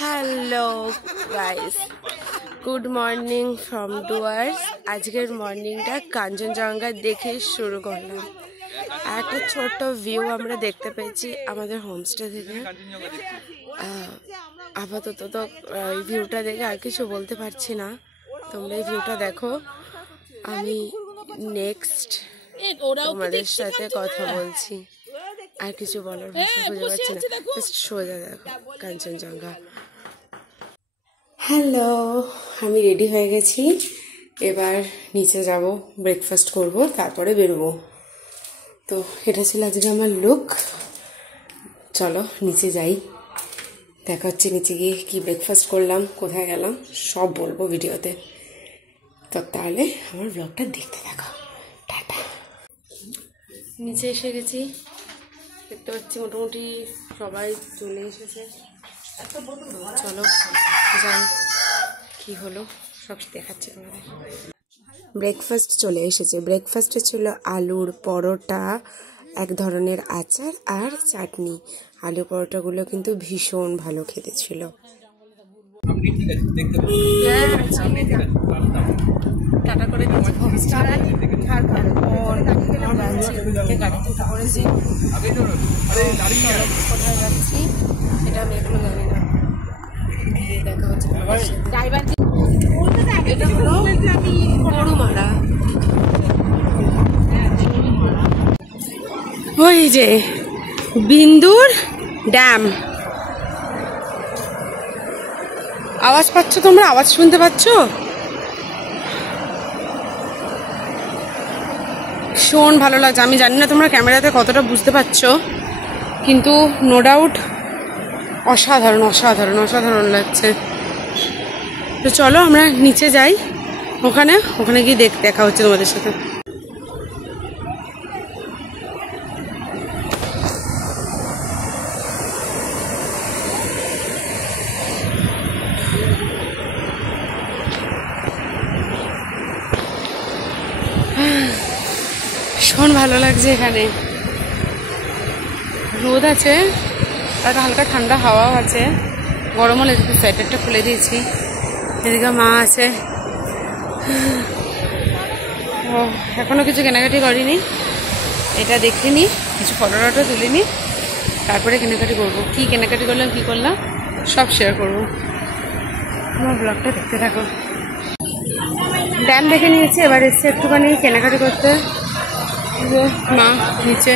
Hello guys, good morning from Dooars. আজকের মর্নিংটা কাঞ্চনজঙ্ঘা দেখে শুরু করলাম। একটা ছোট্ট ভিউ আমরা দেখতে পেয়েছি আমাদের হোমস্টে থেকে। আপাতত তো এই ভিউটা দেখে আর কিছু বলতে পারছি না, তোমরা এই ভিউটা দেখো। আমি নেক্সট তোমাদের সাথে কথা বলছি। আর কিছু বলার ভাষা খুঁজে পাচ্ছি না, জাস্ট সোজা দেখো কাঞ্চনজঙ্ঘা। হ্যালো, আমি রেডি হয়ে গেছি, এবার নিচে যাব, ব্রেকফাস্ট করব, তারপরে বেরোবো। তো এটা ছিল আজকে আমার লুক। চলো নিচে যাই, দেখা হচ্ছে নিচে গিয়ে কি ব্রেকফাস্ট করলাম, কোথায় গেলাম, সব বলবো ভিডিওতে। তো তাহলে আমার ব্লগটা দেখতে থাকো। টাটা। নিচে এসে গেছি, দেখতে পাচ্ছি মোটামুটি সবাই চলে এসেছে। চলো যাই, কি হলো সব দেখাচ্ছি তোমাদের। ব্রেকফাস্ট চলে এসেছে। ব্রেকফাস্টে ছিল আলুর পরোটা, এক ধরনের আচার আর চাটনি। আলু পরোটাগুলো কিন্তু ভীষণ ভালো খেতে ছিল। টাটা করে গাড়িতে করেছি, কোথায় যাচ্ছি সেটা আমি এখনো জানি না। দেখা হচ্ছে এটা হলো গরুমারা। ওই যে বিন্দুর ড্যাম, আওয়াজ পাচ্ছ তোমরা? আওয়াজ শুনতে পাচ্ছ? ভীষণ ভালো লাগছে। আমি জানি না তোমরা ক্যামেরাতে কতটা বুঝতে পারছো, কিন্তু নো ডাউট অসাধারণ অসাধারণ অসাধারণ লাগছে। তো চলো আমরা নিচে যাই, ওখানে গিয়ে দেখা হচ্ছে তোমাদের সাথে। ভীষণ ভালো লাগছে এখানে, রোদ আছে, তার হালকা ঠান্ডা হাওয়াও আছে। গরমও লেগেছে, সোয়েটারটা খুলে দিয়েছি। এদিকে মা আছে। ও এখনো কিছু কেনাকাটি করিনি, এটা দেখিনি, কিছু ফটো তুলিনি, তারপরে কেনাকাটি করবো। কি কেনাকাটি করলাম, কি করলাম সব শেয়ার করবো। আমার ব্লগটা দেখতে থাকো। ড্যাম দেখে নিয়েছি, এবার এসছে একটুখানি কেনাকাটি করতে। মা নিচে,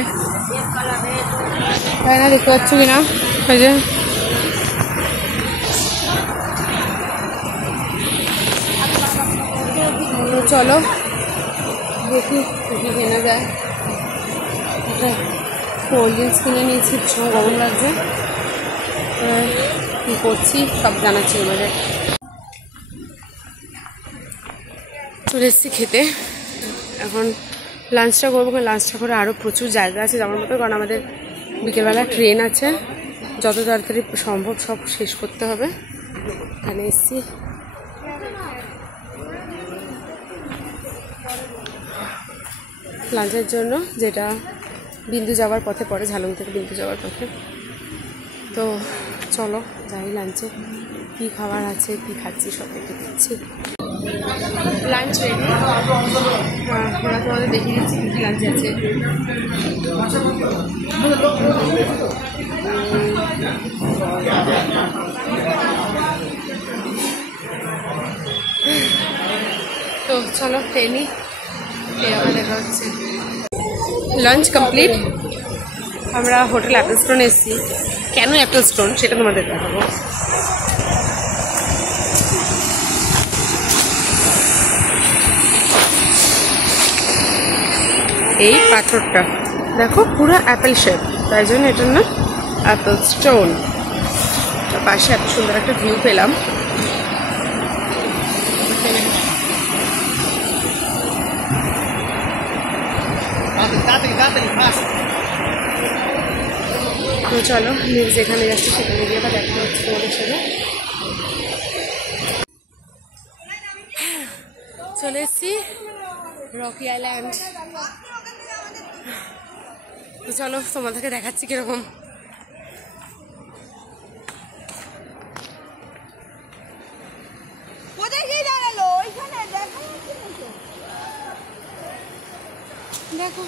তাই না, দেখতে পাচ্ছ কিনা? ওই যে চলো দেখি কি কেনা যায়। একটা কোল্ড ড্রিঙ্কস কিনে নিয়েছি, ভীষণ গরম লাগছে। কী করছি সব জানাচ্ছি এবারে। চলে এসেছি খেতে, এখন লাঞ্চটা করবো। লাঞ্চটা করে আরও প্রচুর জায়গা আছে যাওয়ার মতো, কারণ আমাদের বিকেলবেলা ট্রেন আছে, যত তাড়াতাড়ি সম্ভব সব শেষ করতে হবে। এখানে এসেছি, লাঞ্চের জন্য, যেটা বিন্দু যাওয়ার পথে পড়ে, ঝালং থেকে বিন্দু যাওয়ার পথে। তো চলো যাই, লাঞ্চে কী খাবার আছে, কী খাচ্ছি সব দেখে দিচ্ছি। লাঞ্চ রেডি, ওরা তোমাদের দেখিয়ে দিচ্ছি কী কী লাঞ্চ আছে। তো চলো ট্রেনি, আবার দেখা হচ্ছে। লাঞ্চ কমপ্লিট, আমরা হোটেল অ্যাপেল স্টোন এসেছি। কেন অ্যাপেল স্টোন সেটা তোমাদের দেখাবো। এই পাথরটা দেখো, পুরো অ্যাপেল শেপ, তাই জন্য এটার নাম অ্যাপেল স্টোন। পাশে এত সুন্দর একটা ভিউ পেলাম। তো চলো যেখানে যাচ্ছি সেখানে গিয়ে বা দেখা হচ্ছে তোমাদের সাথে। চলে এসছি রকি আইল্যান্ড। তো চলো তোমাদেরকে দেখাচ্ছি কিরকম। দেখো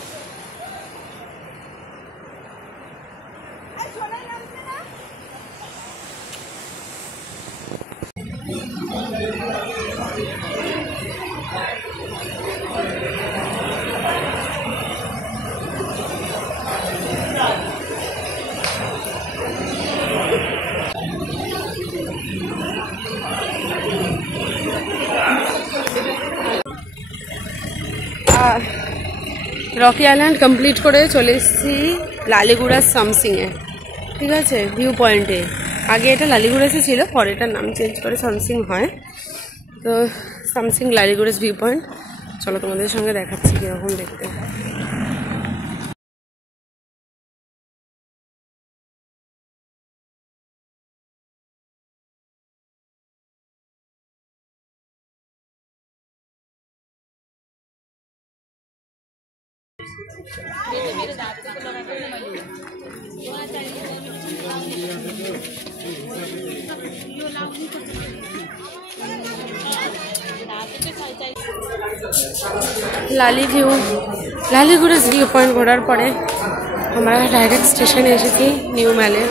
রকি আইল্যান্ড কমপ্লিট করে চলে এসেছি লালিগুড়া সামসিংয়ে, ঠিক আছে, ভিউ পয়েন্টে। আগে এটা লালিগুড়াসে ছিল, পরে এটার নাম চেঞ্জ করে সামসিং হয়। তো সামসিং লালিগুড়াস ভিউ পয়েন্ট, চলো তোমাদের সঙ্গে দেখাচ্ছি কীরকম দেখতে। লালিগুড়াস ভিউ পয়েন্ট ঘোরার পরে আমরা ডাইরেক্ট স্টেশনে এসেছি নিউ ম্যালে।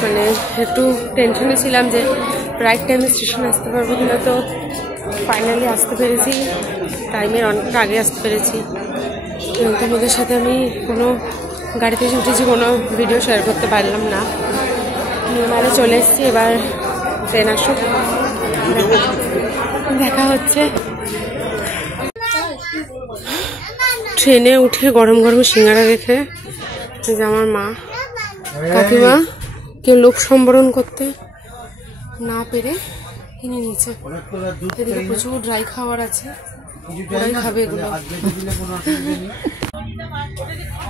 মানে একটু টেনশনে ছিলাম যে রাইট টাইমে স্টেশনে আসতে পারবো কিনা, তো ফাইনালি আসতে পেরেছি, টাইমের অনেকটা আগে আসতে পেরেছি। তোমাদের সাথে আমি কোনো গাড়িতে উঠেছি, কোনো ভিডিও শেয়ার করতে পারলাম না। নিউ ম্যালে চলে এসেছি, এবার ট্রেন আসুক, দেখা হচ্ছে। ট্রেনে উঠে গরম গরম সিঙ্গারা দেখে যে আমার মা কাকিমা কেউ লোক সম্বরণ করতে না পেরে কিনে নিয়েছে। এদিকে প্রচুর ড্রাই খাবার আছে, ওরাই খাবে এগুলো।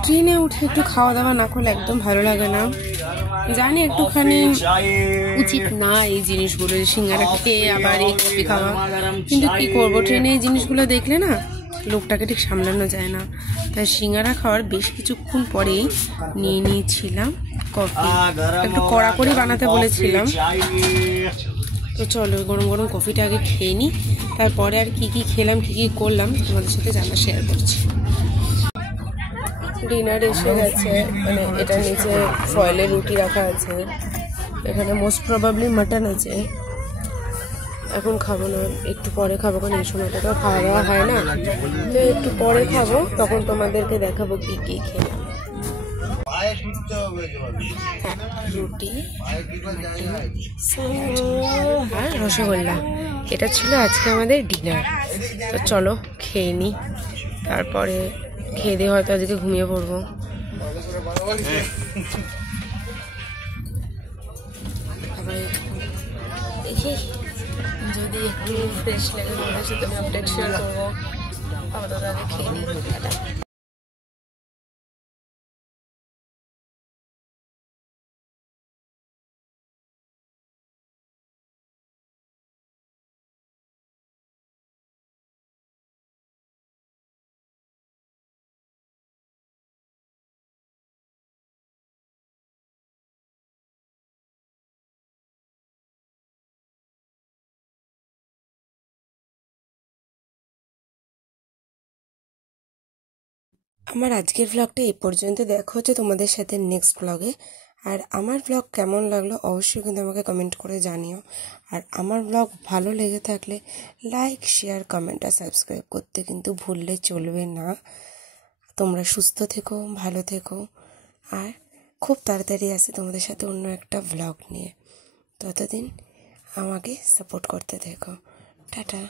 ট্রেনে উঠে একটু খাওয়া দাওয়া না করলে একদম ভালো লাগে না। জানি একটুখানি উচিত না এই জিনিসগুলো, সিঙ্গারা খেয়ে আবার এই কফি খাওয়া, কিন্তু কি করবো, ট্রেনে এই জিনিসগুলো দেখলে না লোকটাকে ঠিক সামলানো যায় না। তাই সিঙ্গারা খাওয়ার বেশ কিছুক্ষণ পরেই নিয়ে নিয়েছিলাম কফি। একটু কড়া করে বানাতে বলেছিলাম, তো চলো গরম গরম কফিটা আগে খেয়ে নিই, তারপরে আর কি কি খেলাম, কি কি করলাম তোমাদের সাথে জানা শেয়ার করছি। ডিনার এসে গেছে, মানে এটা নিচে ফয়েলের রুটি রাখা আছে, এখানে মোস্ট প্রবাবলি মাটন আছে। এখন খাবো না, একটু পরে খাবো, কারণ এই সময়টা তো খাওয়া দাওয়া হয় না, তো একটু পরে খাবো, তখন তোমাদেরকে দেখাবো কি কি খেলাম। রুটি আর রসগোল্লা, এটা ছিল আজকে আমাদের ডিনার। তো চলো খেয়ে নিই, তারপরে খেয়ে দিয়ে হয়তো আজকে ঘুমিয়ে পড়বো। দেখি যদি একটু ফ্রেশ লাগে তোমাদের সাথে আমি আপডেট শেয়ার করবো। আপাতত আগে খেয়ে নিই। আমার আজকের ব্লগটা এই পর্যন্ত, দেখা হচ্ছে তোমাদের সাথে নেক্সট ব্লগে। আর আমার ব্লগ কেমন লাগলো অবশ্যই কিন্তু আমাকে কমেন্ট করে জানিও। আর আমার ব্লগ ভালো লেগে থাকলে লাইক, শেয়ার, কমেন্ট আর সাবস্ক্রাইব করতে কিন্তু ভুললে চলবে না। তোমরা সুস্থ থেকো, ভালো থেকো, আর খুব তাড়াতাড়ি আসি তোমাদের সাথে অন্য একটা ব্লগ নিয়ে। ততদিন আমাকে সাপোর্ট করতে থেকো। টাটা।